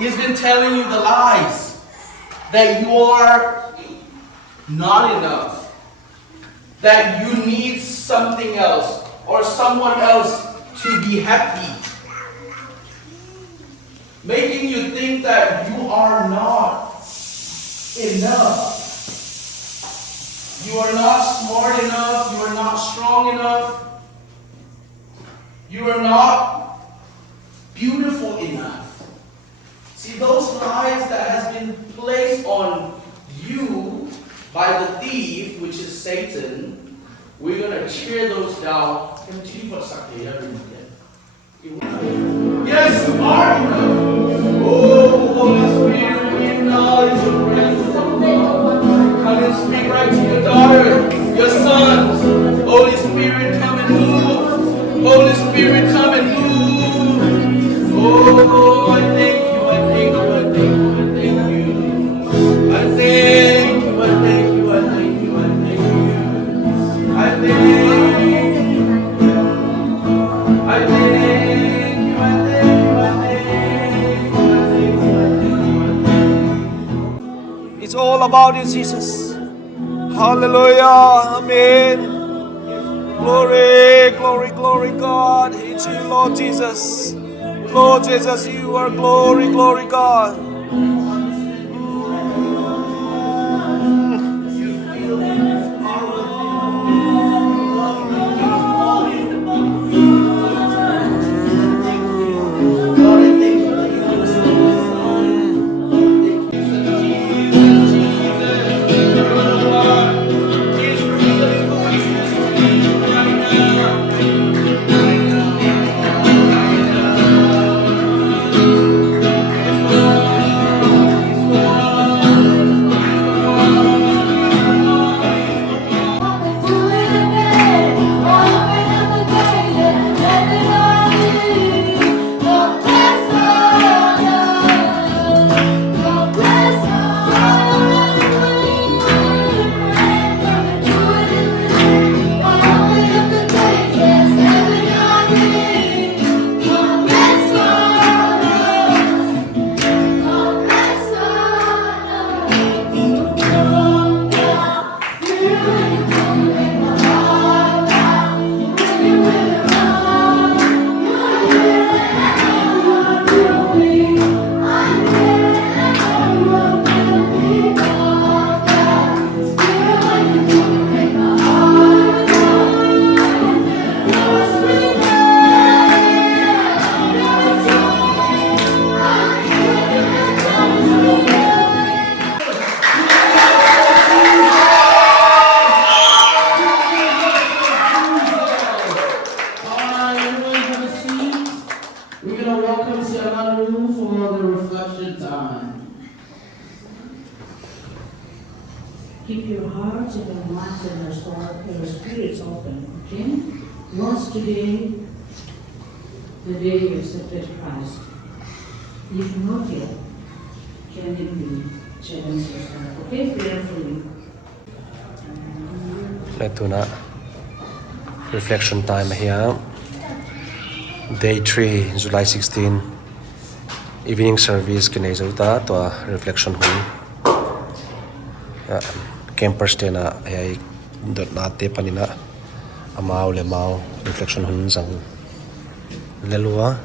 He's been telling you the lies that you are not enough, that you need something else or someone else to be happy, making you think that you are not enough. You are not smart enough, you are not strong enough, you are not beautiful enough. See, those lies that has been placed on you by the thief, which is Satan, we're going to tear those down. Yes, you are enough. Oh, Holy Spirit, we acknowledge your presence. Come and speak right to your daughter, your sons. Holy Spirit, come and move. Holy Spirit, come and move. Oh, I thank you, I thank you, I thank you, I thank you. I thank you, I thank you, I thank you, I thank you. I thank you. I thank you, I thank you, I thank you, I thank you, I thank you. It's all about you, Jesus. Hallelujah. Amen. Glory, glory, glory, God. It's you, Lord Jesus. Lord Jesus, you are glory, glory, God. Keep your hearts and your minds and your spirits open, okay? Once today, the day you accepted Christ, if not yet, can it be? Challenge yourself, okay? Prayerfully. Ito na. Reflection time here. Day 3, July 16. Evening service kinaizuta to reflection home. Campers day na ay dot nate panina amaw lemao reflection hun sang lelua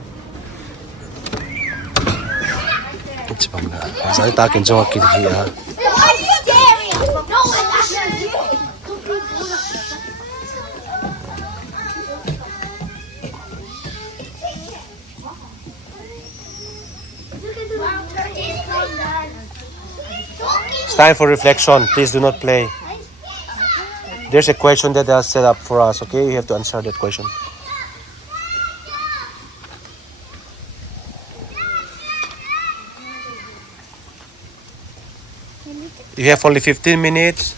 it's pamna sai ta kin jo ki hi ha It's time for reflection. Please do not play. There's a question that they have set up for us, okay? You have to answer that question. You have only 15 minutes.